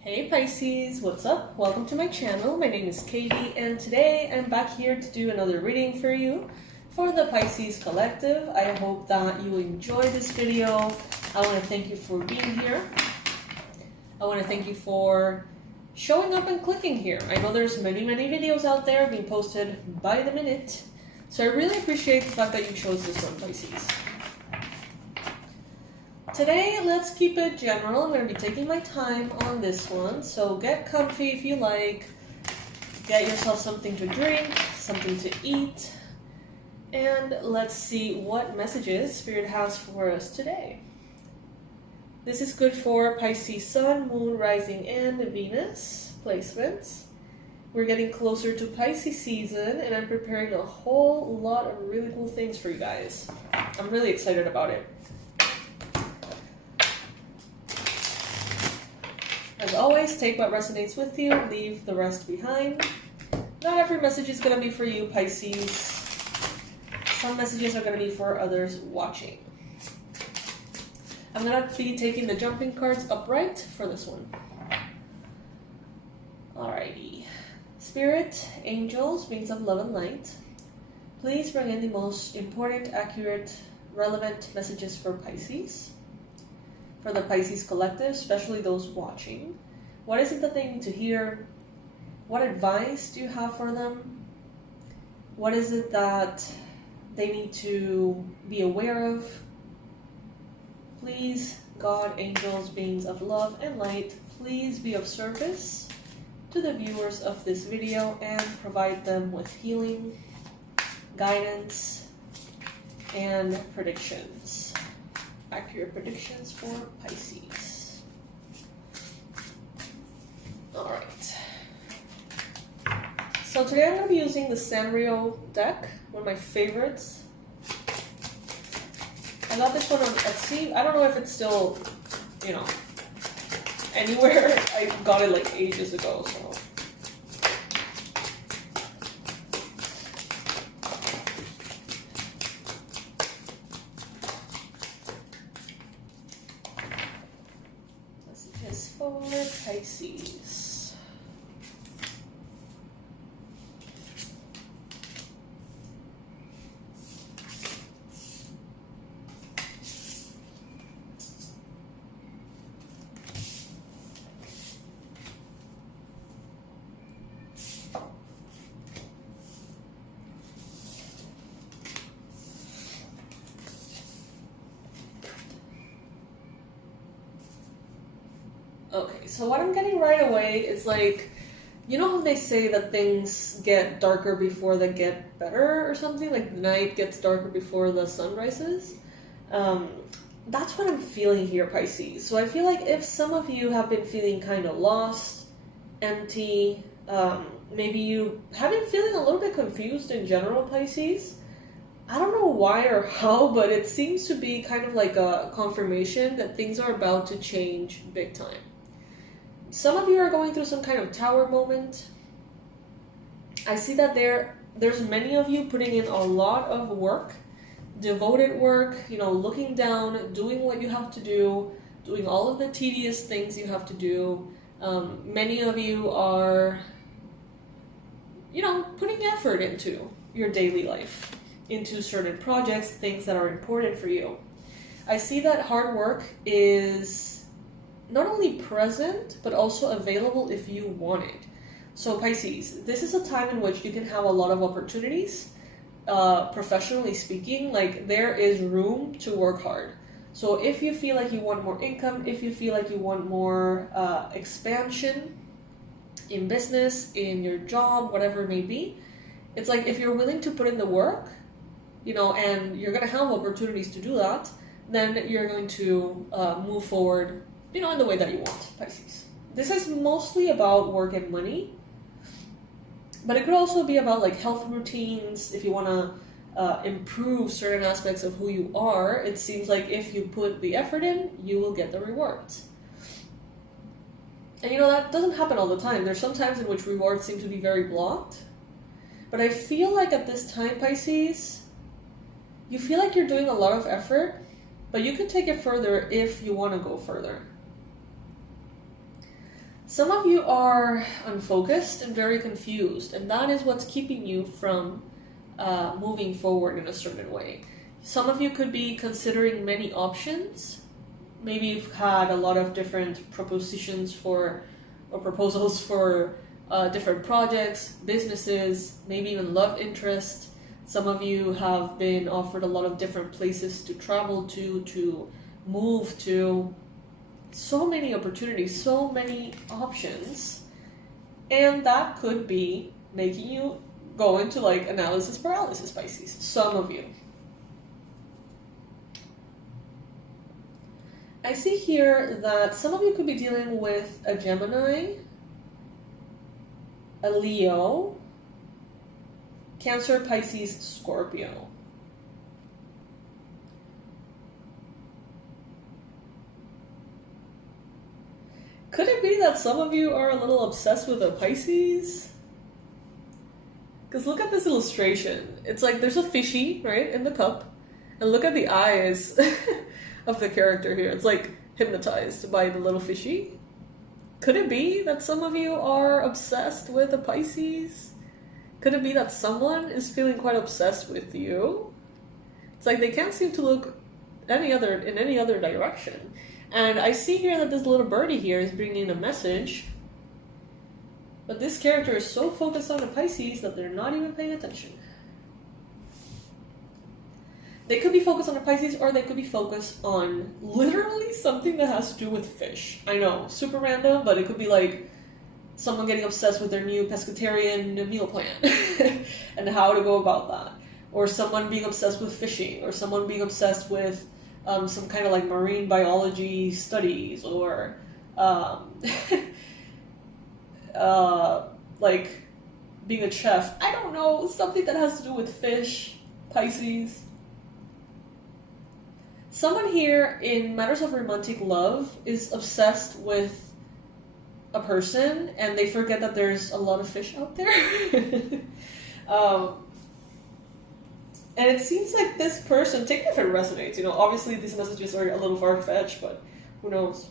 Hey Pisces, what's up? Welcome to my channel. My name is Katie and today I'm back here to do another reading for you for the Pisces Collective. I hope that you enjoy this video. I want to thank you for being here. I want to thank you for showing up and clicking here. I know there's many videos out there being posted by the minute, so I really appreciate the fact that you chose this one, Pisces. Today, let's keep it general. I'm going to be taking my time on this one, so get comfy if you like, get yourself something to drink, something to eat, and let's see what messages Spirit has for us today. This is good for Pisces Sun, Moon, Rising, and Venus placements. We're getting closer to Pisces season, and I'm preparing a whole lot of really cool things for you guys. I'm really excited about it. As always, take what resonates with you, leave the rest behind. Not every message is going to be for you, Pisces. Some messages are going to be for others watching. I'm going to be taking the jumping cards upright for this one. Alrighty. Spirit, angels, beings of love and light, please bring in the most important, accurate, relevant messages for Pisces. For the Pisces Collective, especially those watching. What is it that they need to hear? What advice do you have for them? What is it that they need to be aware of? Please, God, angels, beings of love and light, please be of service to the viewers of this video and provide them with healing, guidance, and predictions. Accurate predictions for Pisces. Alright. So today I'm going to be using the Sanrio deck, one of my favorites. I got this one on Etsy. I don't know if it's still, anywhere. I got it like ages ago, so. For Pisces. Okay, so what I'm getting right away is like, you know how they say that things get darker before they get better or something? Like the night gets darker before the sun rises? That's what I'm feeling here, Pisces. So I feel like if some of you have been feeling kind of lost, empty, maybe you have been feeling a little bit confused in general, Pisces. I don't know why or how, but it seems to be kind of like a confirmation that things are about to change big time. Some of you are going through some kind of tower moment. I see that there's many of you putting in a lot of work, devoted work, looking down, doing what you have to do, doing all of the tedious things you have to do. Many of you are, putting effort into your daily life, into certain projects, things that are important for you. I see that hard work is not only present, but also available if you want it. So Pisces, this is a time in which you can have a lot of opportunities, professionally speaking, like there is room to work hard. So if you feel like you want more income, if you feel like you want more expansion in business, in your job, whatever it may be, it's like if you're willing to put in the work, and you're going to have opportunities to do that, then you're going to move forward in the way that you want, Pisces. This is mostly about work and money, but it could also be about like health routines. If you want to improve certain aspects of who you are, it seems like if you put the effort in, you will get the rewards. And that doesn't happen all the time. There's some times in which rewards seem to be very blocked, but I feel like at this time, Pisces, you feel like you're doing a lot of effort, but you can take it further if you want to go further. Some of you are unfocused and very confused, and that is what's keeping you from moving forward in a certain way. Some of you could be considering many options. Maybe you've had a lot of different propositions or proposals for different projects, businesses, maybe even love interest. Some of you have been offered a lot of different places to travel to move to. So many opportunities, so many options. And that could be making you go into like analysis paralysis, Pisces. Some of you. I see here that some of you could be dealing with a Gemini, a Leo, Cancer, Pisces, Scorpio. Could it be that some of you are a little obsessed with a Pisces? Because look at this illustration. It's like there's a fishy, right, in the cup. And look at the eyes of the character here. It's like hypnotized by the little fishy. Could it be that some of you are obsessed with a Pisces? Could it be that someone is feeling quite obsessed with you? It's like they can't seem to look in any other direction. And I see here that this little birdie here is bringing a message. But this character is so focused on the Pisces that they're not even paying attention. They could be focused on the Pisces, or they could be focused on literally something that has to do with fish. I know, super random, but it could be like someone getting obsessed with their new pescatarian meal plan and how to go about that. Or someone being obsessed with fishing, or someone being obsessed with some kind of like marine biology studies, or like being a chef. I don't know, something that has to do with fish, Pisces. Someone here in matters of romantic love is obsessed with a person and they forget that there's a lot of fish out there. And it seems like this person, take it if it resonates, you know, obviously these messages are a little far-fetched, but who knows.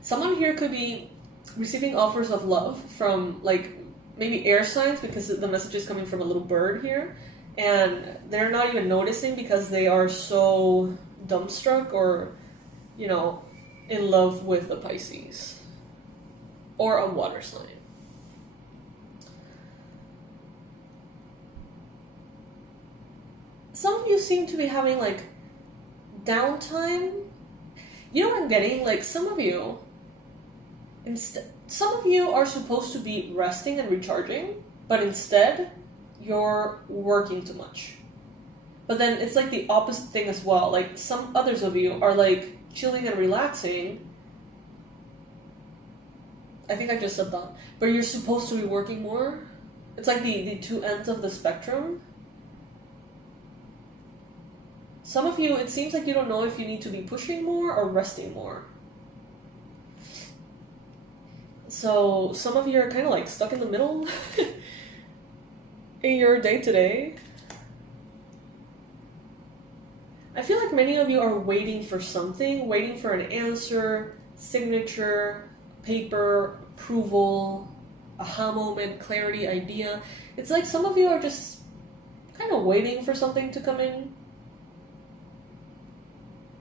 Someone here could be receiving offers of love from like maybe air signs, because the message is coming from a little bird here, and they're not even noticing because they are so dumbstruck or, you know, in love with the Pisces or a water sign. Some of you seem to be having like downtime. You know what I'm getting? Like some of you are supposed to be resting and recharging, but instead you're working too much. But then it's like the opposite thing as well. Like some others of you are like chilling and relaxing. I think I just said that. But you're supposed to be working more. It's like the two ends of the spectrum. Some of you, it seems like you don't know if you need to be pushing more or resting more. So some of you are kind of like stuck in the middle in your day-to-day. I feel like many of you are waiting for something, waiting for an answer, signature, paper, approval, aha moment, clarity, idea. It's like some of you are just kind of waiting for something to come in.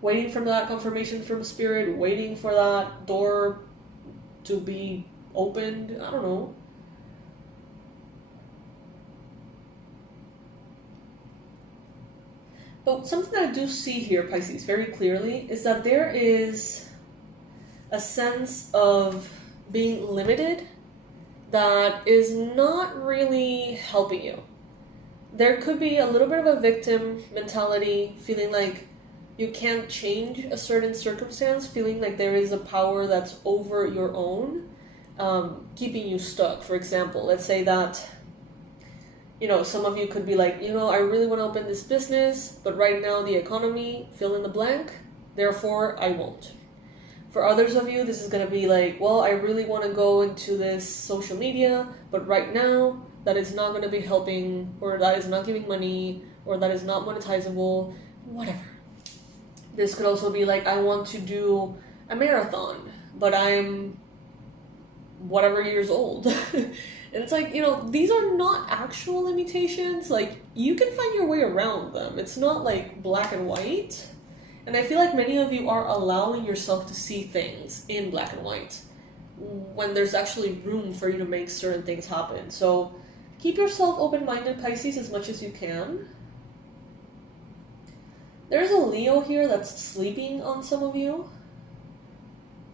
Waiting for that confirmation from spirit, waiting for that door to be opened. I don't know. But something that I do see here, Pisces, very clearly, is that there is a sense of being limited that is not really helping you. There could be a little bit of a victim mentality, feeling like you can't change a certain circumstance, feeling like there is a power that's over your own, keeping you stuck. For example, let's say that, you know, some of you could be like, you know, I really want to open this business, but right now the economy, fill in the blank, therefore I won't. For others of you, this is going to be like, well, I really want to go into this social media, but right now that is not going to be helping, or that is not giving money, or that is not monetizable, whatever. This could also be like, I want to do a marathon, but I'm whatever years old. And it's like, you know, these are not actual limitations. Like, you can find your way around them. It's not like black and white. And I feel like many of you are allowing yourself to see things in black and white when there's actually room for you to make certain things happen. So keep yourself open-minded, Pisces, as much as you can. There's a Leo here that's sleeping on some of you,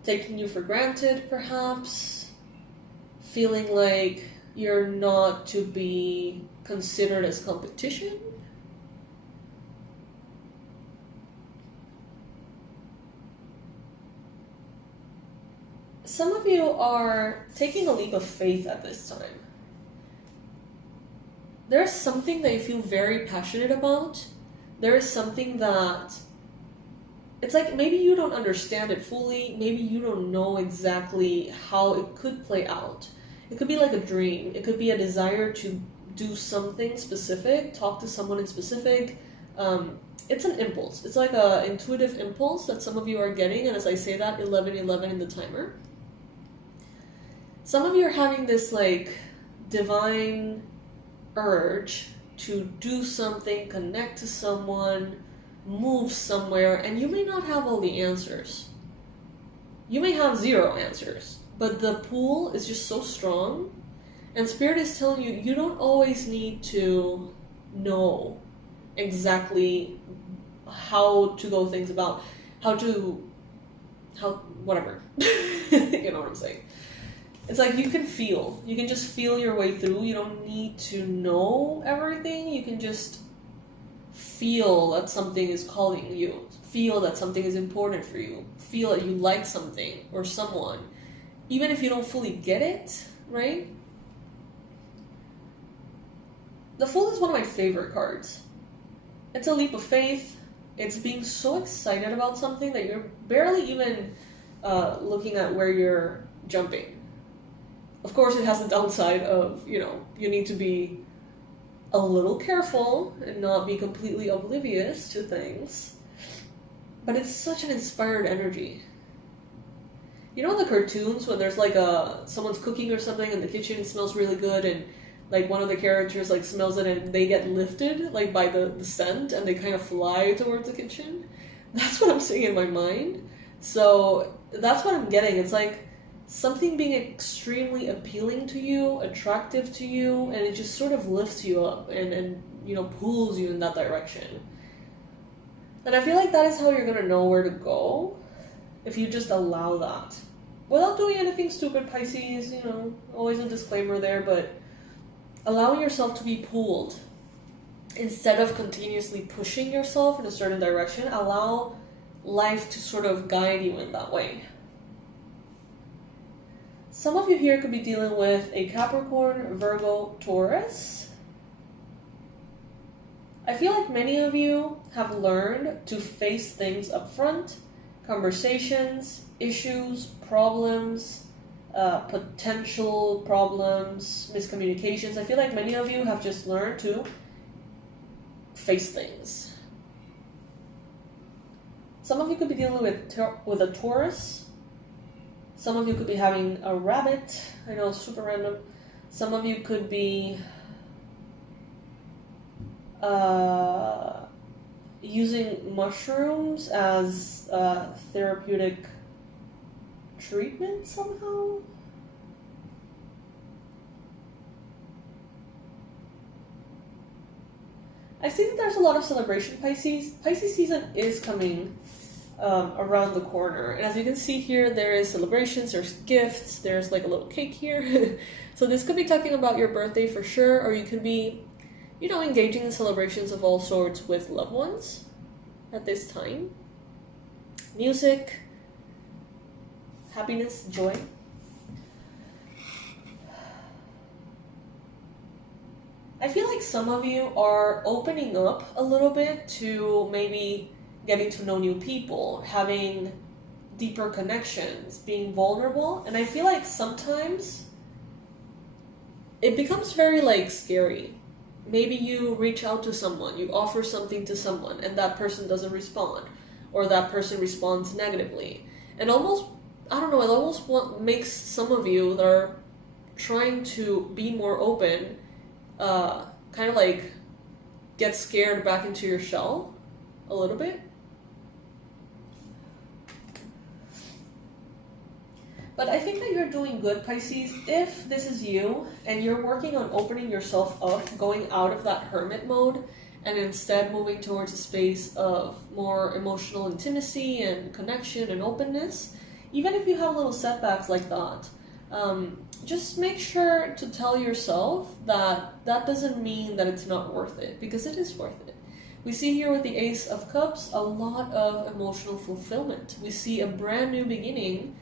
taking you for granted, perhaps, feeling like you're not to be considered as competition. Some of you are taking a leap of faith at this time. There's something that you feel very passionate about. There is something that, it's like maybe you don't understand it fully. Maybe you don't know exactly how it could play out. It could be like a dream. It could be a desire to do something specific, talk to someone in specific. It's an impulse. It's like an intuitive impulse that some of you are getting. And as I say that, 11:11 in the timer. Some of you are having this like divine urge to do something, connect to someone, move somewhere, and you may not have all the answers. You may have 0 answers, but the pull is just so strong, and Spirit is telling you, you don't always need to know exactly how to go things about, whatever. You know what I'm saying? It's like you can just feel your way through. You don't need to know everything. You can just feel that something is calling you. Feel that something is important for you. Feel that you like something or someone. Even if you don't fully get it, right? The Fool is one of my favorite cards. It's a leap of faith. It's being so excited about something that you're barely even looking at where you're jumping. Of course, it has the downside of, you know, you need to be a little careful and not be completely oblivious to things. But it's such an inspired energy. You know the cartoons when there's like someone's cooking or something in the kitchen, it smells really good, and like one of the characters like smells it and they get lifted like by the scent and they kind of fly towards the kitchen? That's what I'm seeing in my mind. So that's what I'm getting. It's like something being extremely appealing to you, attractive to you, and it just sort of lifts you up and you know, pulls you in that direction. And I feel like that is how you're gonna know where to go, if you just allow that. Without doing anything stupid, Pisces, you know, always a disclaimer there, but allowing yourself to be pulled. Instead of continuously pushing yourself in a certain direction, allow life to sort of guide you in that way. Some of you here could be dealing with a Capricorn, Virgo, Taurus. I feel like many of you have learned to face things up front, conversations, issues, problems, potential problems, miscommunications. I feel like many of you have just learned to face things. Some of you could be dealing with a Taurus. Some of you could be having a rabbit. I know, super random. Some of you could be using mushrooms as therapeutic treatment somehow. I see that there's a lot of celebration, Pisces. Pisces season is coming around the corner. And as you can see here, there is celebrations, there's gifts, there's like a little cake here. So this could be talking about your birthday for sure, or you could be, you know, engaging in celebrations of all sorts with loved ones at this time. Music, happiness, joy. I feel like some of you are opening up a little bit to maybe getting to know new people, having deeper connections, being vulnerable. And I feel like sometimes it becomes very like scary. Maybe you reach out to someone, you offer something to someone, and that person doesn't respond, or that person responds negatively. And almost I don't know, it almost makes some of you that are trying to be more open, kind of like get scared back into your shell a little bit. But I think that you're doing good, Pisces, if this is you and you're working on opening yourself up, going out of that hermit mode, and instead moving towards a space of more emotional intimacy and connection and openness. Even if you have little setbacks like that, just make sure to tell yourself that that doesn't mean that it's not worth it, because it is worth it. We see here with the Ace of Cups a lot of emotional fulfillment. We see a brand new beginning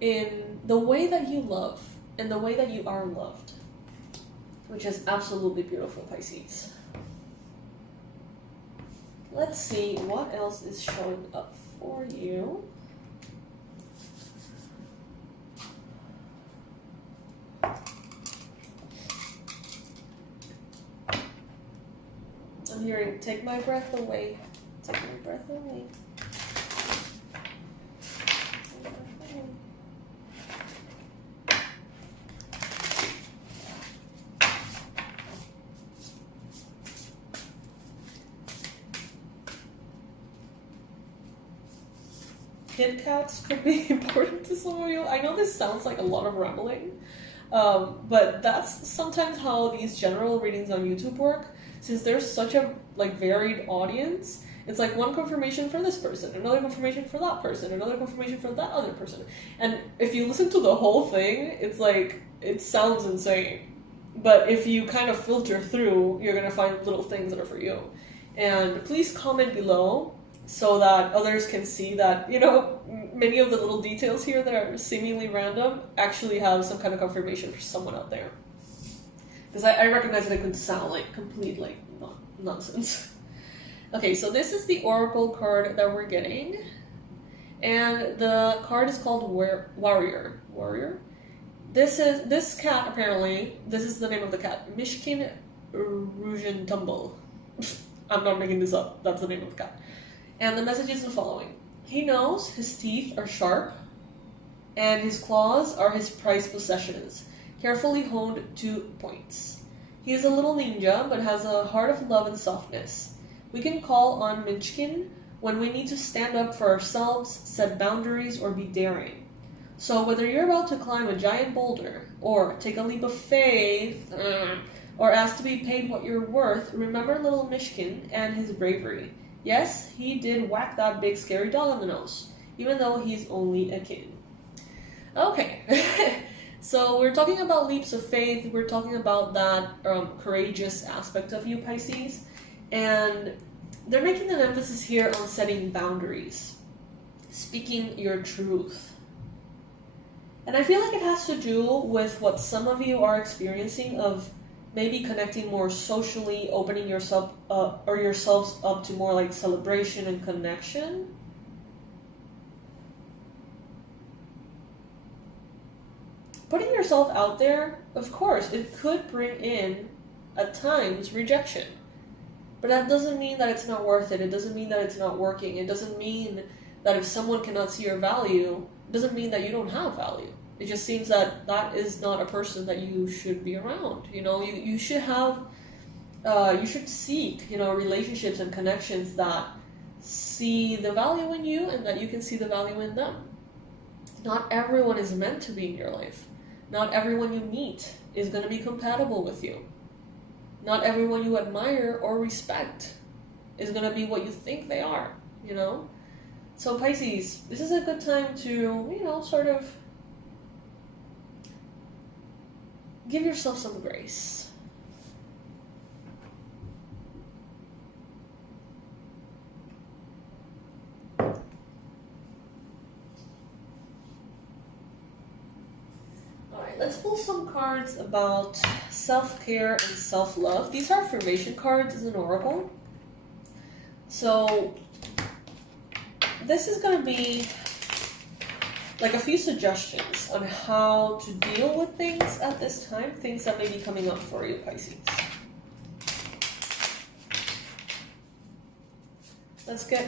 in the way that you love and the way that you are loved, which is absolutely beautiful, Pisces. Let's see what else is showing up for you. I'm hearing, take my breath away. Take my breath away. Kit Kats could be important to some of you. I know this sounds like a lot of rambling, but that's sometimes how these general readings on YouTube work. Since there's such a varied audience, it's like one confirmation for this person, another confirmation for that person, another confirmation for that other person. And if you listen to the whole thing, it's like, it sounds insane. But if you kind of filter through, you're gonna find little things that are for you. And please comment below so that others can see that, many of the little details here that are seemingly random actually have some kind of confirmation for someone out there. Because I recognize that it could sound like complete, nonsense. Okay, so this is the Oracle card that we're getting. And the card is called Warrior. Warrior? This cat, apparently, this is the name of the cat. Mishkin Rujantumble. I'm not making this up. That's the name of the cat. And the message is the following. He knows his teeth are sharp, and his claws are his prized possessions, carefully honed to points. He is a little ninja, but has a heart of love and softness. We can call on Minchkin when we need to stand up for ourselves, set boundaries, or be daring. So whether you're about to climb a giant boulder, or take a leap of faith, or ask to be paid what you're worth, remember little Mishkin and his bravery. Yes, he did whack that big scary dog on the nose, even though he's only a kid. Okay, so we're talking about leaps of faith, we're talking about that courageous aspect of you, Pisces, and they're making an emphasis here on setting boundaries, speaking your truth. And I feel like it has to do with what some of you are experiencing of maybe connecting more socially, opening yourself up or yourselves up to more like celebration and connection. Putting yourself out there, of course, it could bring in, at times, rejection. But that doesn't mean that it's not worth it. It doesn't mean that it's not working. It doesn't mean that if someone cannot see your value, it doesn't mean that you don't have value. It just seems that that is not a person that you should be around. You should have, you should seek, relationships and connections that see the value in you and that you can see the value in them. Not everyone is meant to be in your life. Not everyone you meet is going to be compatible with you. Not everyone you admire or respect is going to be what you think they are, So Pisces, this is a good time to, sort of give yourself some grace. Alright, let's pull some cards about self-care and self-love. These are affirmation cards as an oracle. So this is going to be like a few suggestions on how to deal with things at this time, things that may be coming up for you, Pisces. Let's get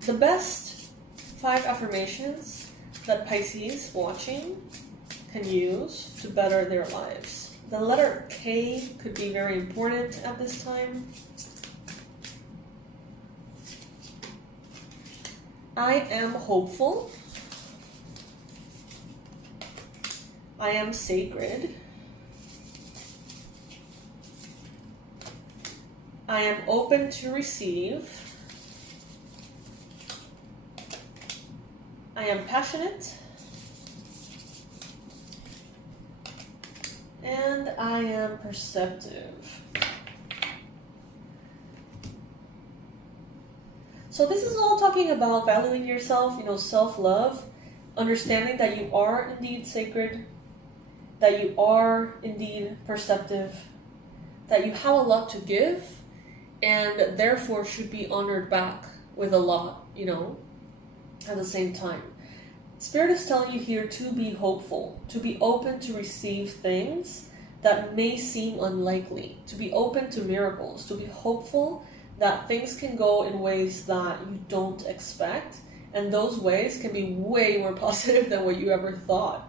the best 5 affirmations that Pisces watching can use to better their lives? The letter K could be very important at this time. I am hopeful. I am sacred. I am open to receive. I am passionate. And I am perceptive. So this is all talking about valuing yourself, self-love, understanding that you are indeed sacred, that you are indeed perceptive, that you have a lot to give, and therefore should be honored back with a lot, at the same time. Spirit is telling you here to be hopeful, to be open to receive things that may seem unlikely, to be open to miracles, to be hopeful that things can go in ways that you don't expect, and those ways can be way more positive than what you ever thought.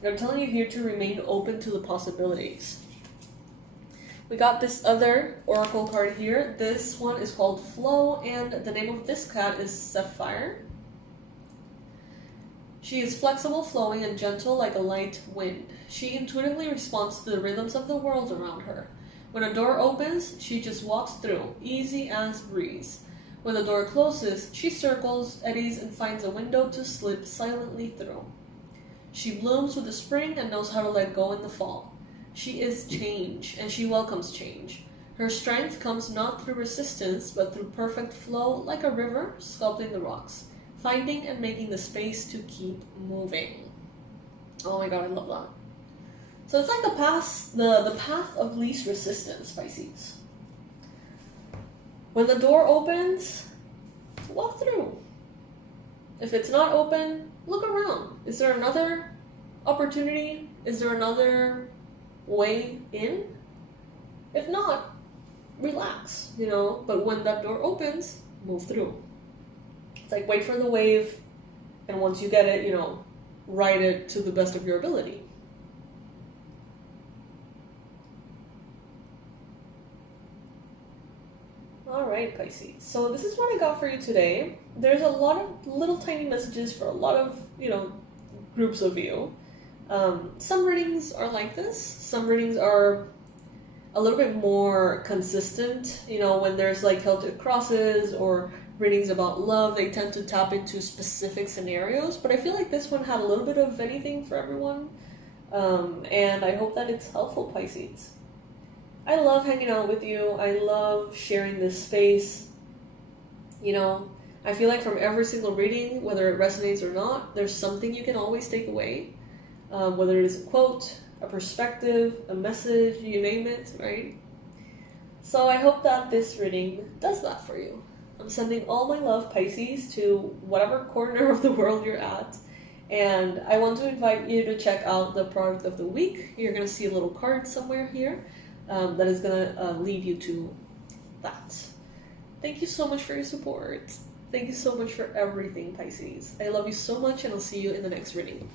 They're telling you here to remain open to the possibilities. We got this other oracle card here. This one is called Flow, and the name of this cat is Sapphire. She is flexible, flowing, and gentle like a light wind. She intuitively responds to the rhythms of the world around her. When a door opens, she just walks through, easy as breeze. When the door closes, she circles, eddies, and finds a window to slip silently through. She blooms with the spring and knows how to let go in the fall. She is change, and she welcomes change. Her strength comes not through resistance, but through perfect flow, like a river sculpting the rocks, finding and making the space to keep moving. Oh my god, I love that. So it's like the path of least resistance, Pisces. When the door opens, walk through. If it's not open, look around. Is there another opportunity? Is there another way in? If not, relax, But when that door opens, move through. It's like wait for the wave, and once you get it, ride it to the best of your ability. Alright, Pisces. So this is what I got for you today. There's a lot of little tiny messages for a lot of, groups of you. Some readings are like this. Some readings are a little bit more consistent. When there's like Celtic crosses or readings about love, they tend to tap into specific scenarios. But I feel like this one had a little bit of anything for everyone. And I hope that it's helpful, Pisces. I love hanging out with you. I love sharing this space. I feel like from every single reading, whether it resonates or not, there's something you can always take away. Whether it is a quote, a perspective, a message, you name it, right? So I hope that this reading does that for you. I'm sending all my love, Pisces, to whatever corner of the world you're at. And I want to invite you to check out the product of the week. You're going to see a little card somewhere here. That is going to lead you to that. Thank you so much for your support. Thank you so much for everything, Pisces. I love you so much, and I'll see you in the next reading.